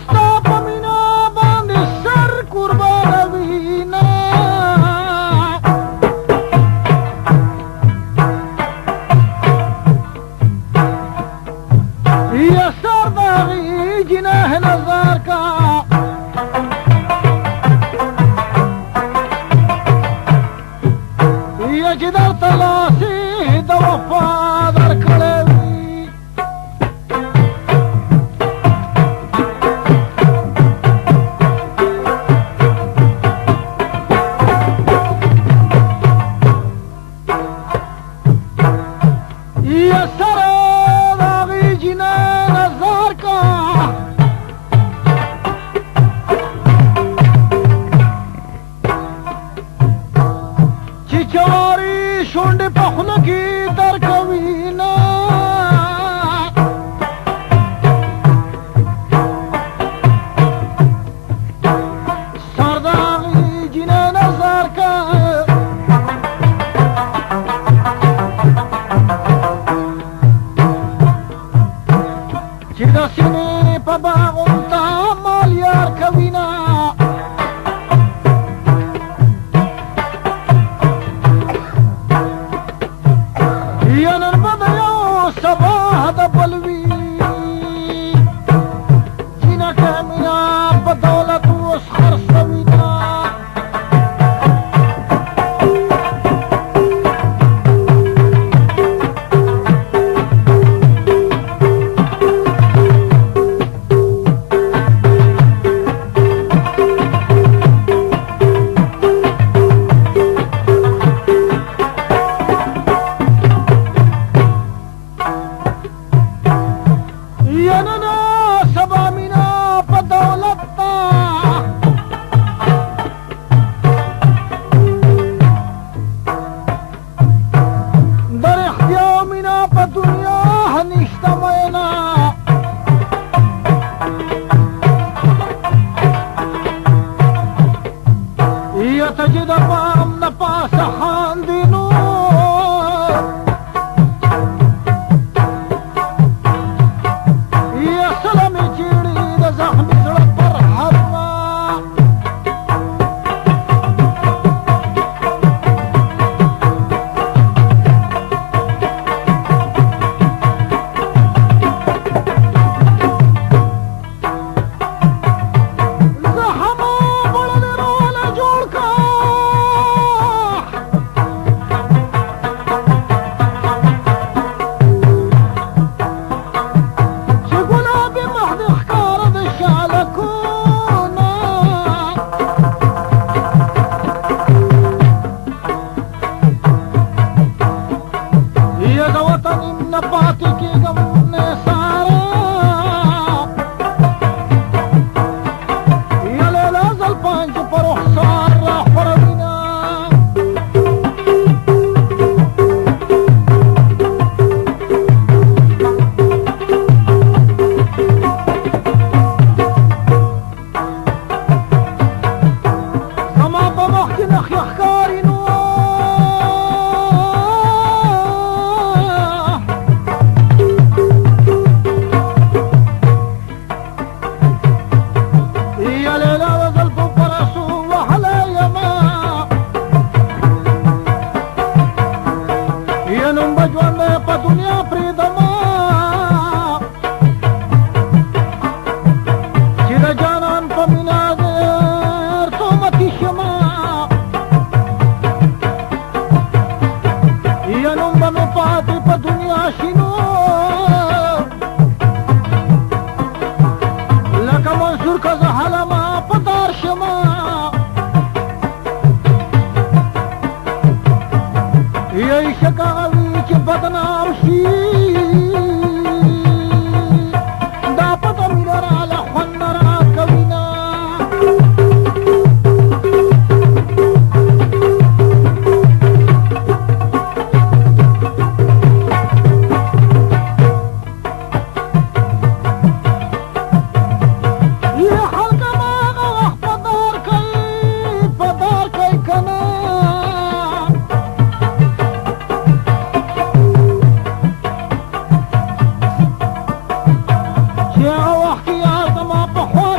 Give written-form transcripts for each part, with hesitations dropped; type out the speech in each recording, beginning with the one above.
ستا په مینا باندې سر قربانوي نه یا سر د هغې جناح نظر کا یا چې درته لاسې د وفا درکړی وي یا سره د هغې جناح نظر کا چې چوارې شونډې په خوله کې درکوي نه سر د هغې جناح نظر کا چې د سینې په باغون ته مال یار کوي نه یا نن به د یو سبا د بل وي جینکه مینا په دولت اوس خرڅوي نه یا نن سبا مینا په دولت ته در اختیار مینا په دنیا نشته مینا یا ته چې د بام نه پاسه خاندې نو یا سلامې چیړې د زخمي زړه پر حرمه زخمه بړلې روله جوړ کا چې ګلابي مخ دې ښکاره د شالکونه یا د وطن نه پاتې کېږم نثاره یا لیلا زلفان چې په رخسار راخوروینه زما په مخ کې نښې ښکاري نو یا لیلا د زلفو په رسو وهلی یمه یا نوم به ژوندی په دنیا پرېږدمه چې د جانان په مینه ډېر تومتي شمه یا نوم به مې پاتې په دنیا شینو لکه منصور که زه هلمه په دار شمه یا عشق هغه وي چې بدنام شي دا پته مینه راله خوند نه راکوي نه یا خلک هماغه وخت په دار کوي که نه چې هغه وخت یار زما په خوا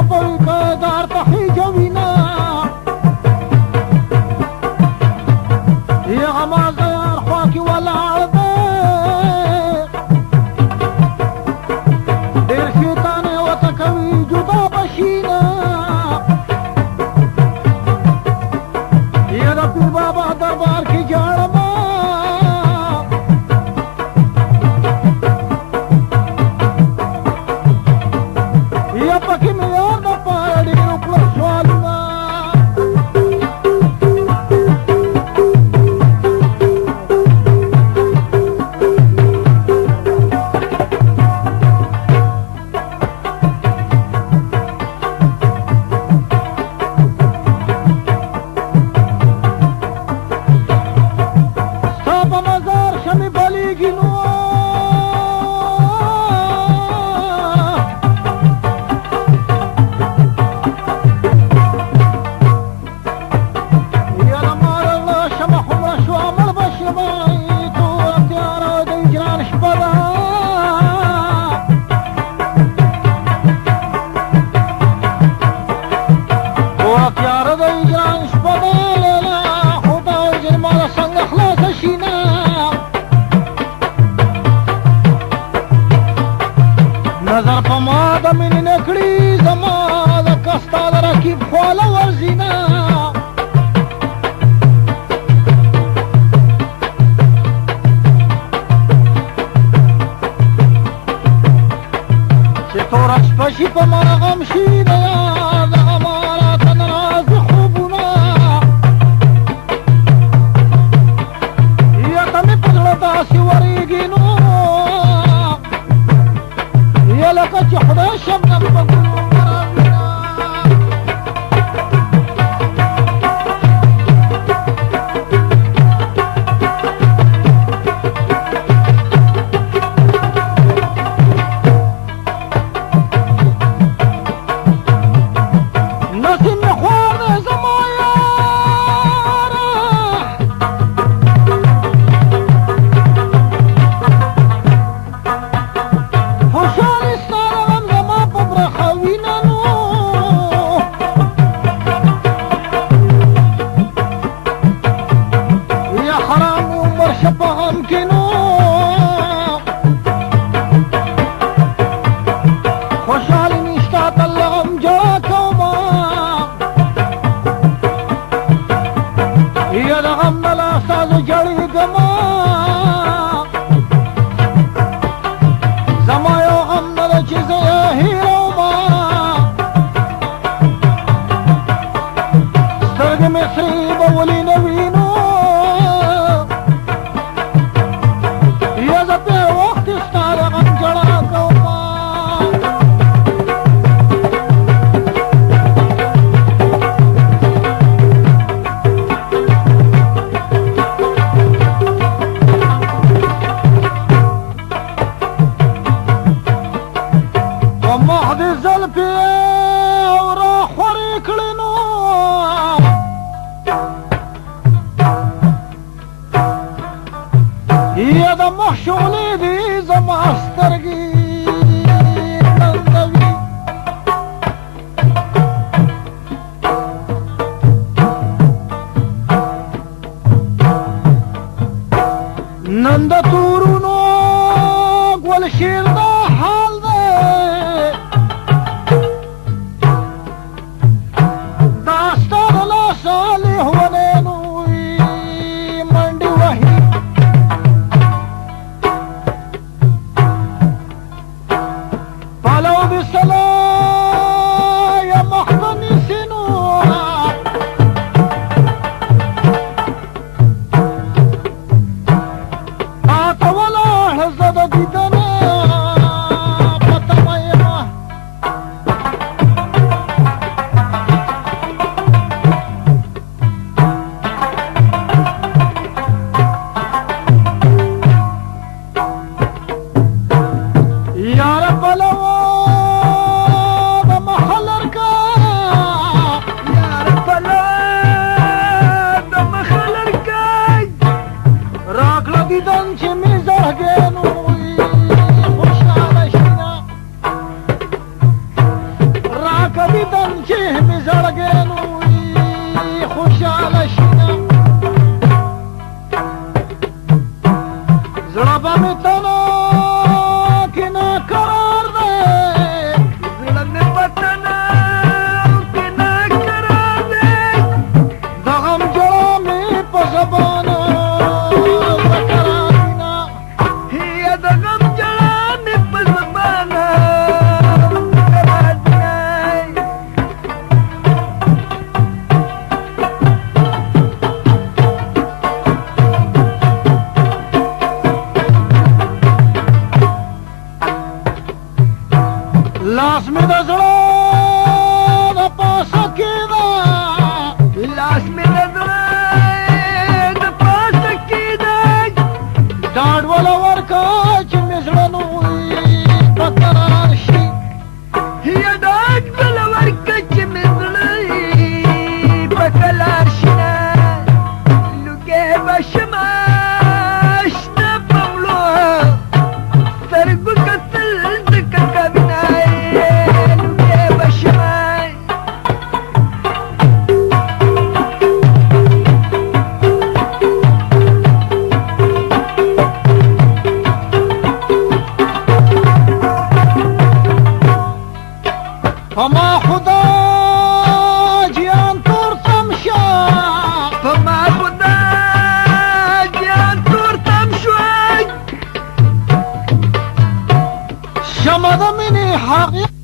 حبوي كدار طحي جوينا يا غمازة يا رخواكي ولا عرضي دير شيطاني وتكوي جدا بشينا يا ربي بابا دربار کی جارما يا پکی میں یار نہ پاڑی اوپر سوالنا نظر پما د من نکړي زما د کستا د رکیب خواله ورزینا چې تور شپه شي په ما غم شي د یاد امارات ناراض خوبونه یا ته مې په زړه داسې ورېږي نو لکه چې خدای شبنم په ګلو راوړه دیدن چې مې زړګی نوی خوشحاله شینه زړه به مې تنه کې ناقرار دی زړه مې په تنه کې ناقرار دی د غم جوړه مې په زبانه زکرانینا یا د غم جړه مې په زبانه زکرانینا لاس مې د زړه د پاسه کېده لاس مې د زړه د پاسه کېده ډاډ وله ورکه چې مې زړه نوی په قرار شي یا ډاډ وله ورکه چې مې زړه په قرار شي لوګی به شمه شنه په مړو سترګو کتل ځکه کوینه لوګی به شمه په ما خدا جیان تور تم شه په ما خدا جان تور تم شوی شمع د مینې حقیقت